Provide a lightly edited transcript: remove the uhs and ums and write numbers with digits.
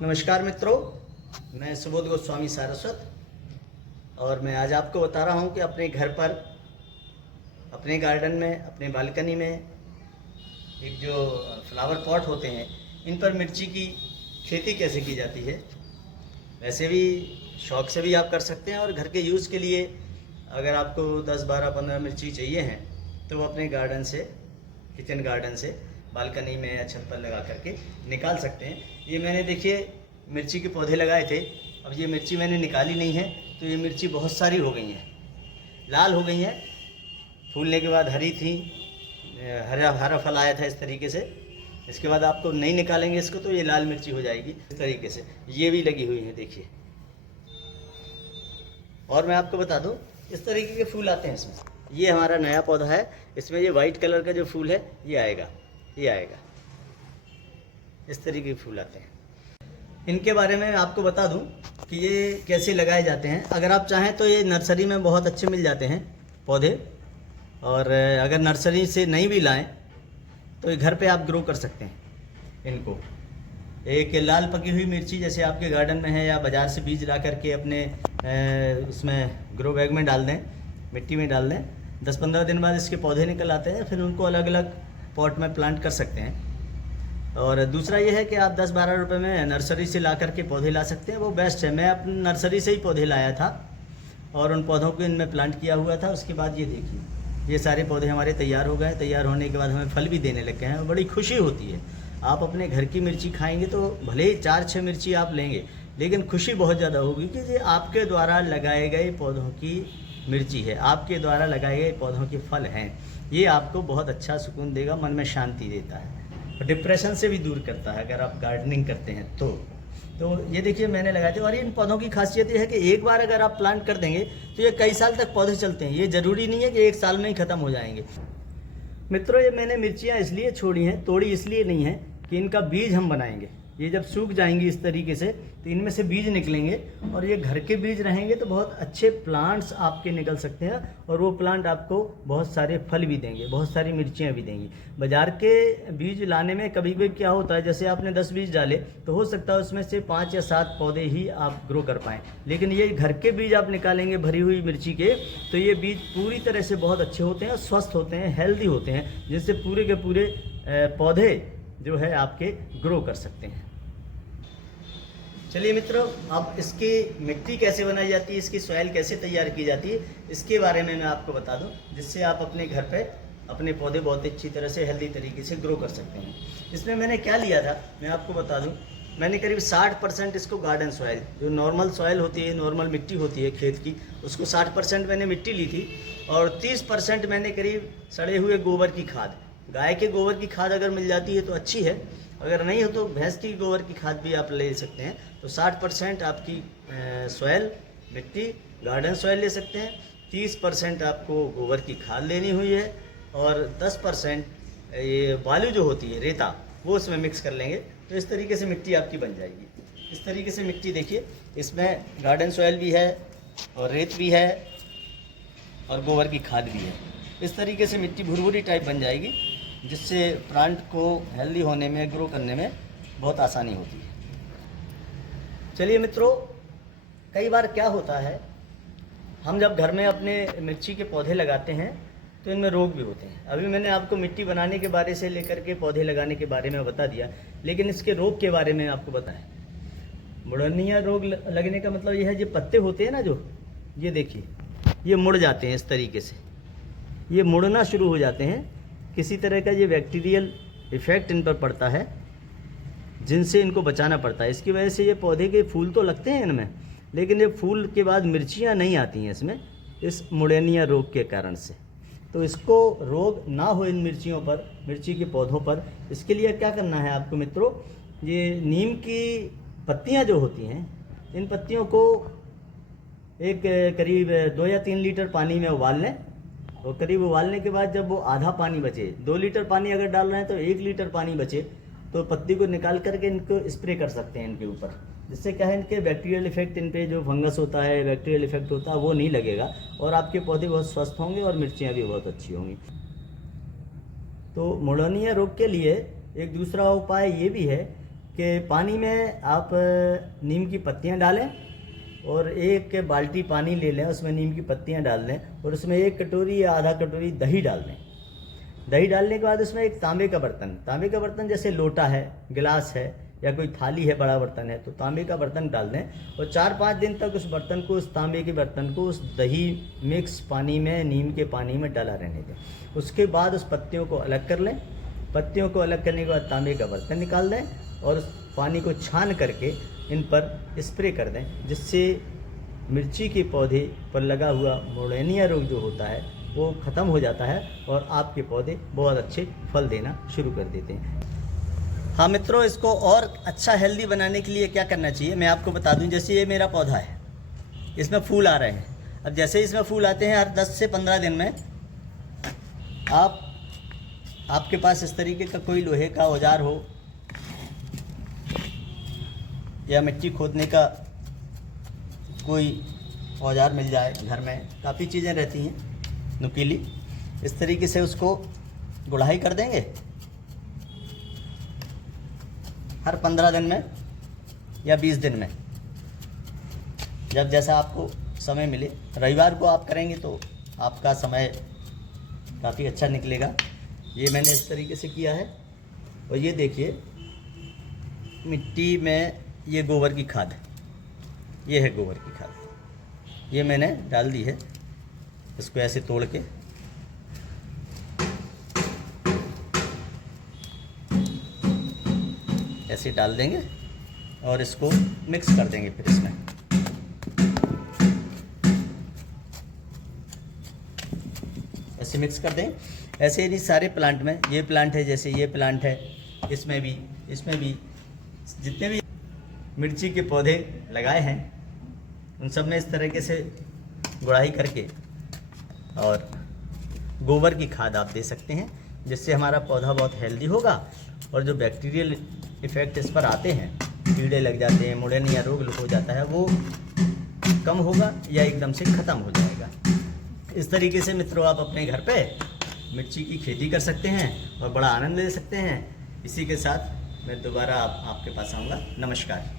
नमस्कार मित्रों, मैं सुबोध गोस्वामी सारस्वत और मैं आज आपको बता रहा हूं कि अपने घर पर, अपने गार्डन में, अपने बालकनी में एक जो फ्लावर पॉट होते हैं, इन पर मिर्ची की खेती कैसे की जाती है। वैसे भी शौक से भी आप कर सकते हैं और घर के यूज़ के लिए अगर आपको 10, 12, 15 मिर्ची चाहिए हैं तो वो अपने गार्डन से, किचन गार्डन से बालकनी में या छत पर लगा करके निकाल सकते हैं। ये मैंने देखिए मिर्ची के पौधे लगाए थे। अब ये मिर्ची मैंने निकाली नहीं है तो ये मिर्ची बहुत सारी हो गई हैं, लाल हो गई हैं। फूलने के बाद हरी थी, हरा हरा फल आया था इस तरीके से। इसके बाद आपको नहीं निकालेंगे इसको तो ये लाल मिर्ची हो जाएगी इस तरीके से। ये भी लगी हुई है देखिए। और मैं आपको बता दूं, इस तरीके के फूल आते हैं इसमें। ये हमारा नया पौधा है, इसमें ये वाइट कलर का जो फूल है ये आएगा, ये आएगा। इस तरीके के फूल आते हैं। इनके बारे में आपको बता दूं कि ये कैसे लगाए जाते हैं। अगर आप चाहें तो ये नर्सरी में बहुत अच्छे मिल जाते हैं पौधे, और अगर नर्सरी से नहीं भी लाएं तो ये घर पे आप ग्रो कर सकते हैं इनको। एक लाल पकी हुई मिर्ची जैसे आपके गार्डन में है, या बाज़ार से बीज ला करके अपने उसमें ग्रो बैग में डाल दें, मिट्टी में डाल दें। 10-15 दिन बाद इसके पौधे निकल आते हैं, फिर उनको अलग अलग पॉट में प्लांट कर सकते हैं। और दूसरा ये है कि आप 10-12 रुपये में नर्सरी से ला करके पौधे ला सकते हैं, वो बेस्ट है। मैं अपनी नर्सरी से ही पौधे लाया था और उन पौधों को इनमें प्लांट किया हुआ था। उसके बाद ये देखिए, ये सारे पौधे हमारे तैयार हो गए। तैयार होने के बाद हमें फल भी देने लग गए हैं, बड़ी खुशी होती है। आप अपने घर की मिर्ची खाएंगे तो भले ही 4-6 मिर्ची आप लेंगे, लेकिन खुशी बहुत ज़्यादा होगी कि ये आपके द्वारा लगाए गए पौधों की मिर्ची है, आपके द्वारा लगाए गए पौधों के फल हैं। ये आपको बहुत अच्छा सुकून देगा, मन में शांति देता है और डिप्रेशन से भी दूर करता है अगर आप गार्डनिंग करते हैं तो ये देखिए मैंने लगाए थे। और इन पौधों की खासियत ये है कि एक बार अगर आप प्लांट कर देंगे तो ये कई साल तक पौधे चलते हैं। ये ज़रूरी नहीं है कि एक साल में ही ख़त्म हो जाएंगे। मित्रों, ये मैंने मिर्चियाँ इसलिए छोड़ी हैं, तोड़ी इसलिए नहीं है कि इनका बीज हम बनाएंगे। ये जब सूख जाएंगी इस तरीके से तो इनमें से बीज निकलेंगे और ये घर के बीज रहेंगे तो बहुत अच्छे प्लांट्स आपके निकल सकते हैं और वो प्लांट आपको बहुत सारे फल भी देंगे, बहुत सारी मिर्चियाँ भी देंगी। बाज़ार के बीज लाने में कभी भी क्या होता है, जैसे आपने 10 बीज डाले तो हो सकता है उसमें से 5 या 7 पौधे ही आप ग्रो कर पाएँ, लेकिन ये घर के बीज आप निकालेंगे भरी हुई मिर्ची के तो ये बीज पूरी तरह से बहुत अच्छे होते हैं, स्वस्थ होते हैं, हेल्दी होते हैं, जिससे पूरे के पूरे पौधे जो है आपके ग्रो कर सकते हैं। चलिए मित्रों, अब इसकी मिट्टी कैसे बनाई जाती है, इसकी सॉइल कैसे तैयार की जाती है, इसके बारे में मैं आपको बता दूं, जिससे आप अपने घर पे अपने पौधे बहुत अच्छी तरह से हेल्दी तरीके से ग्रो कर सकते हैं। इसमें मैंने क्या लिया था मैं आपको बता दूं। मैंने करीब 60% इसको गार्डन सॉइल, जो नॉर्मल सॉइल होती है, नॉर्मल मिट्टी होती है खेत की, उसको 60% मैंने मिट्टी ली थी और 30% मैंने करीब सड़े हुए गोबर की खाद, गाय के गोबर की खाद अगर मिल जाती है तो अच्छी है, अगर नहीं हो तो भैंस की गोबर की खाद भी आप ले सकते हैं। तो 60% आपकी सॉइल, मिट्टी, गार्डन सॉइल ले सकते हैं, 30% आपको गोबर की खाद लेनी हुई है और 10% ये बालू जो होती है, रेता, वो उसमें मिक्स कर लेंगे तो इस तरीके से मिट्टी आपकी बन जाएगी। इस तरीके से मिट्टी देखिए, इसमें गार्डन सॉइल भी है और रेत भी है और गोबर की खाद भी है। इस तरीके से मिट्टी भुरभुरी टाइप बन जाएगी, जिससे प्लांट को हेल्दी होने में, ग्रो करने में बहुत आसानी होती है। चलिए मित्रों, कई बार क्या होता है, हम जब घर में अपने मिर्ची के पौधे लगाते हैं तो इनमें रोग भी होते हैं। अभी मैंने आपको मिट्टी बनाने के बारे से लेकर के पौधे लगाने के बारे में बता दिया, लेकिन इसके रोग के बारे में आपको बताएं। मुड़निया रोग लगने का मतलब यह है, जो पत्ते होते हैं ना, जो ये देखिए ये मुड़ जाते हैं इस तरीके से, ये मुड़ना शुरू हो जाते हैं। किसी तरह का ये बैक्टीरियल इफ़ेक्ट इन पर पड़ता है, जिनसे इनको बचाना पड़ता है। इसकी वजह से ये पौधे के फूल तो लगते हैं इनमें, लेकिन ये फूल के बाद मिर्चियाँ नहीं आती हैं इसमें, इस मुड़ेनिया रोग के कारण से। तो इसको रोग ना हो इन मिर्चियों पर, मिर्ची के पौधों पर, इसके लिए क्या करना है आपको मित्रों, ये नीम की पत्तियाँ जो होती हैं, इन पत्तियों को एक करीब 2 या 3 लीटर पानी में उबाल लें और करीब उबालने के बाद जब वो आधा पानी बचे, 2 लीटर पानी अगर डाल रहे हैं तो 1 लीटर पानी बचे, तो पत्ती को निकाल करके इनको स्प्रे कर सकते हैं इनके ऊपर। जिससे क्या है, इनके बैक्टीरियल इफेक्ट, इन पे जो फंगस होता है, बैक्टीरियल इफेक्ट होता है, वो नहीं लगेगा और आपके पौधे बहुत स्वस्थ होंगे और मिर्चियाँ भी बहुत अच्छी होंगी। तो मुड़निया रोग के लिए एक दूसरा उपाय ये भी है कि पानी में आप नीम की पत्तियां डालें और 1 बाल्टी पानी ले लें, उसमें नीम की पत्तियां डाल लें और उसमें 1 कटोरी या आधा कटोरी दही डाल दें। दही डालने के बाद उसमें एक तांबे का बर्तन जैसे लोटा है, गिलास है या कोई थाली है, बड़ा बर्तन है, तो तांबे का बर्तन डाल दें और 4-5 दिन तक उस तांबे के बर्तन को उस दही मिक्स पानी में, नीम के पानी में डाला रहने दें। उसके बाद उस पत्तियों को अलग कर लें। पत्तियों को अलग करने के बाद तांबे का बर्तन निकाल दें और उस पानी को छान करके इन पर स्प्रे कर दें, जिससे मिर्ची के पौधे पर लगा हुआ मोडेनिया रोग जो होता है वो ख़त्म हो जाता है और आपके पौधे बहुत अच्छे फल देना शुरू कर देते हैं। हाँ मित्रों, इसको और अच्छा हेल्दी बनाने के लिए क्या करना चाहिए मैं आपको बता दूं। जैसे ये मेरा पौधा है, इसमें फूल आ रहे हैं। अब जैसे इसमें फूल आते हैं हर 10 से 15 दिन में आपके पास इस तरीके का कोई लोहे का औजार हो या मिट्टी खोदने का कोई औजार मिल जाए, घर में काफ़ी चीज़ें रहती हैं नुकीली, इस तरीके से उसको गुड़ाई कर देंगे हर 15 दिन में या 20 दिन में, जब जैसा आपको समय मिले। रविवार को आप करेंगे तो आपका समय काफ़ी अच्छा निकलेगा। ये मैंने इस तरीके से किया है और ये देखिए मिट्टी में ये गोबर की खाद है, ये है गोबर की खाद, ये मैंने डाल दी है। इसको ऐसे तोड़ के ऐसे डाल देंगे और इसको मिक्स कर देंगे। फिर इसमें ऐसे मिक्स कर दें। ऐसे ही सारे प्लांट में, ये प्लांट है, जैसे ये प्लांट है, इसमें भी जितने भी मिर्ची के पौधे लगाए हैं उन सब में इस तरीके से गुड़ाई करके और गोबर की खाद आप दे सकते हैं, जिससे हमारा पौधा बहुत हेल्दी होगा और जो बैक्टीरियल इफ़ेक्ट इस पर आते हैं, कीड़े लग जाते हैं, मोडेनिया रोग हो जाता है, वो कम होगा या एकदम से ख़त्म हो जाएगा। इस तरीके से मित्रों आप अपने घर पे मिर्ची की खेती कर सकते हैं और बड़ा आनंद ले सकते हैं। इसी के साथ मैं दोबारा आपके पास आऊँगा। नमस्कार।